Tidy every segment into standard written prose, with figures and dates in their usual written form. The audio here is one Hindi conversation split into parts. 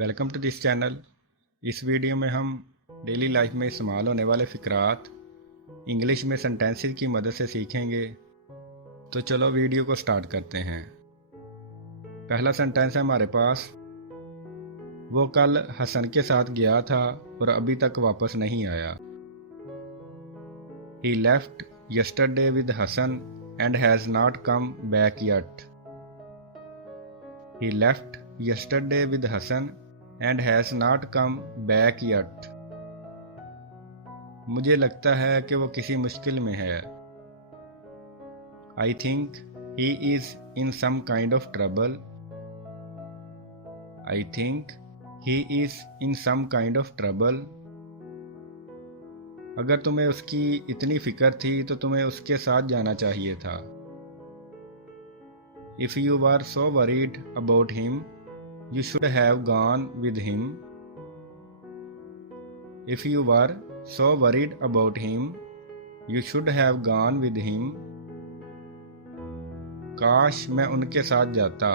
Welcome to this channel. इस वीडियो में हम डेली लाइफ में इस्तेमाल होने वाले फ़िक्रात इंग्लिश में सेंटेंसेस की मदद से सीखेंगे। तो चलो वीडियो को स्टार्ट करते हैं। पहला सेंटेंस है हमारे पास, वो कल हसन के साथ गया था और अभी तक वापस नहीं आया। He left yesterday with Hassan and has not come back yet. He left yesterday with Hassan and has not come back yet. मुझे लगता है कि वो किसी मुश्किल में है। I think he is in some kind of trouble. I think he is in some kind of trouble. अगर तुम्हें उसकी इतनी फिक्र थी तो तुम्हें उसके साथ जाना चाहिए था। If you were so worried about him, you should have gone with him. If you were so worried about him, you should have gone with him. काश मैं उनके साथ जाता।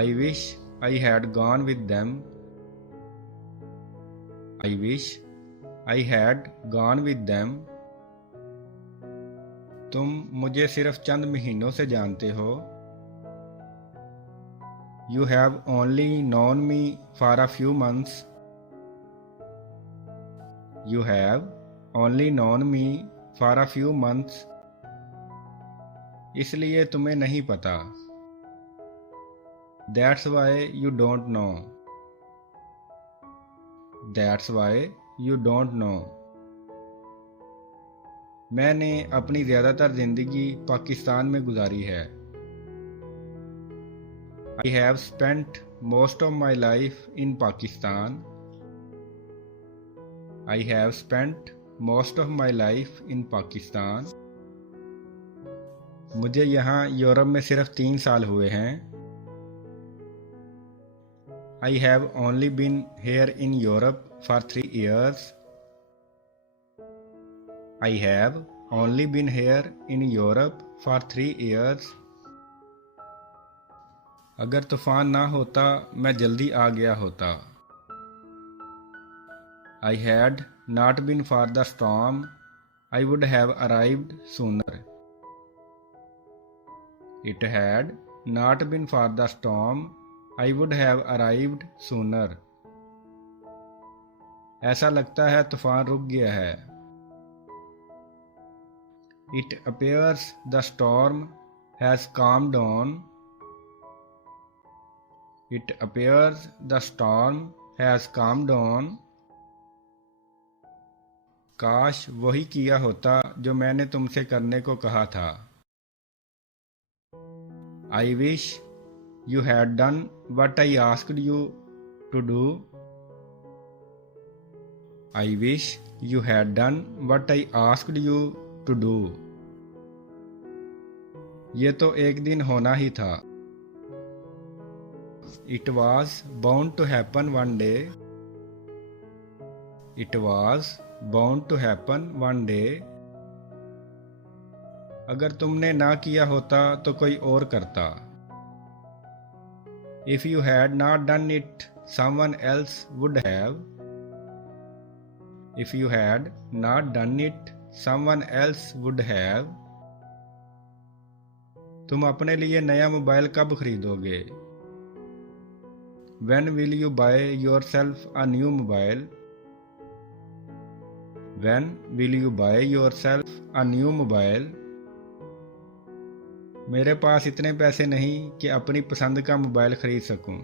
I wish I had gone with them. I wish I had gone with them. तुम मुझे सिर्फ चंद महीनों से जानते हो। You have only known me for a few months. You have only known me for a few months. इसलिए तुम्हें नहीं पता। That's why you don't know. That's why you don't know. मैंने अपनी ज़्यादातर ज़िंदगी पाकिस्तान में गुजारी है। I have spent most of my life in Pakistan. I have spent most of my life in Pakistan. मुझे यहाँ यूरोप में सिर्फ 3 साल हुए हैं। I have only been here in Europe for 3 years. I have only been here in Europe for 3 years. अगर तूफान ना होता मैं जल्दी आ गया होता। I had not been for the storm, I would have arrived sooner. It had not been for the storm, I would have arrived sooner. ऐसा लगता है तूफान रुक गया है। It appears the storm has calmed down. It appears the storm has calmed down. काश वही किया होता जो मैंने तुमसे करने को कहा था। I wish you had done what I asked you to do. I wish you had done what I asked you to do. ये तो एक दिन होना ही था। It was bound to happen one day. It was bound to happen one day. अगर तुमने ना किया होता तो कोई और करता। If you had not done it, someone else would have. If you had not done it, someone else would have. तुम अपने लिए नया मोबाइल कब खरीदोगे? When will you buy yourself a new mobile? When will you buy yourself a new mobile? मेरे पास इतने पैसे नहीं कि अपनी पसंद का मोबाइल खरीद सकूं।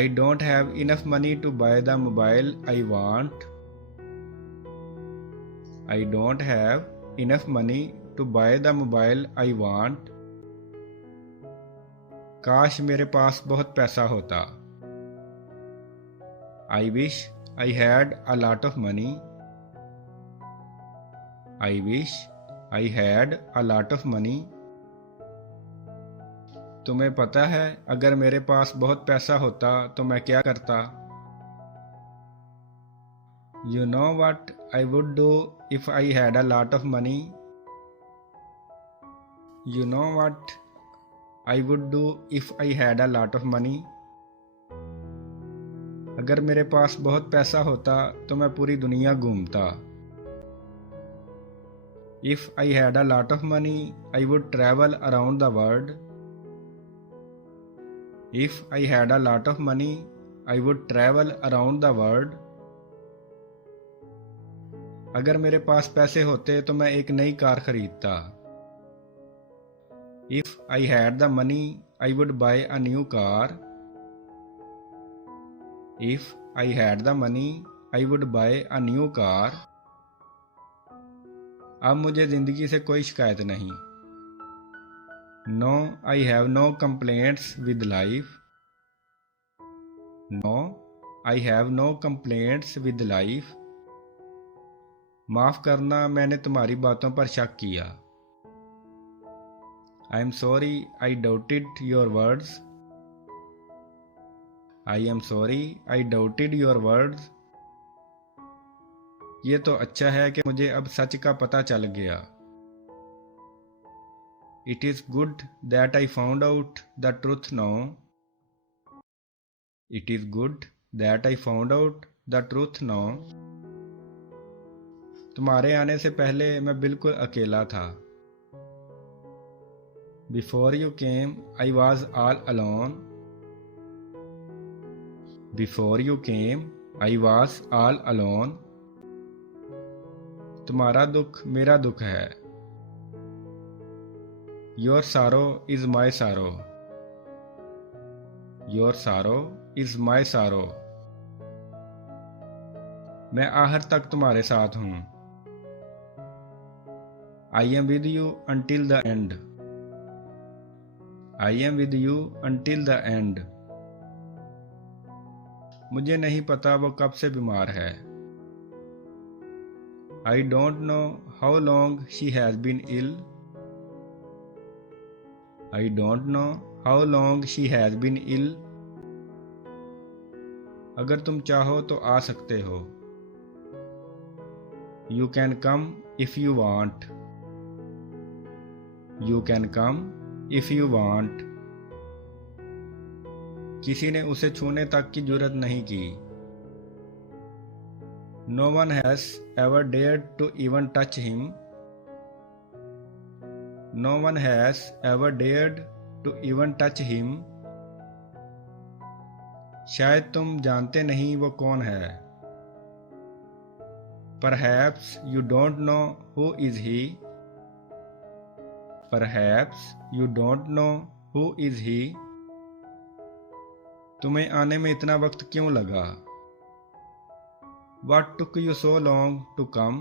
I don't have enough money to buy the mobile I want. I don't have enough money to buy the mobile I want. काश मेरे पास बहुत पैसा होता। I wish I had a lot of money. I wish I had a lot of money. तुम्हें पता है अगर मेरे पास बहुत पैसा होता तो मैं क्या करता? You know what I would do if I had a lot of money? You know what I would do if I had a lot of money. अगर मेरे पास बहुत पैसा होता तो मैं पूरी दुनिया घूमता. If I had a lot of money, I would travel around the world. If I had a lot of money, I would travel around the world. अगर मेरे पास पैसे होते तो मैं एक नई कार खरीदता. If I had the money, I would buy a new car. If I had the money, I would buy a new car. अब मुझे जिंदगी से कोई शिकायत नहीं. No, I have no complaints with life. No, I have no complaints with life. माफ करना, मैंने तुम्हारी बातों पर शक किया. I am sorry I doubted your words. I am sorry I doubted your words. ये तो अच्छा है कि मुझे अब सच का पता चल गया. It is good that I found out the truth now. It is good that I found out the truth now. तुम्हारे आने से पहले मैं बिल्कुल अकेला था. Before you came, I was all alone. Before you came, I was all alone. तुम्हारा दुख मेरा दुख है. Your sorrow is my sorrow. Your sorrow is my sorrow. मैं आखिर तक तुम्हारे साथ हूँ. I am with you until the end. I am with you until the end. मुझे नहीं पता वो कब से बीमार है. I don't know how long she has been ill. I don't know how long she has been ill. अगर तुम चाहो तो आ सकते हो. You can come if you want. You can come if you want. किसी ने उसे छूने तक की जुर्रत नहीं की. No one has ever dared to even touch him. No one has ever dared to even touch him. शायद तुम जानते नहीं वो कौन है. Perhaps you don't know who is he. Perhaps you don't know who is he. तुम्हें आने में इतना वक्त क्यों लगा? What took you so long to come?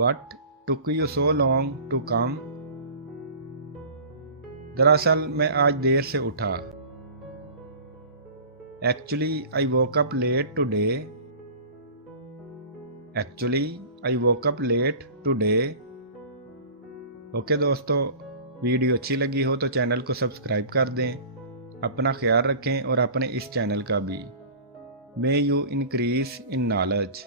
What took you so long to come? दरअसल मैं आज देर से उठा. Actually, I woke up late today. Actually, I woke up late today. Okay दोस्तों, वीडियो अच्छी लगी हो तो चैनल को सब्सक्राइब कर दें. अपना ख्याल रखें और अपने इस चैनल का भी. May you increase in knowledge.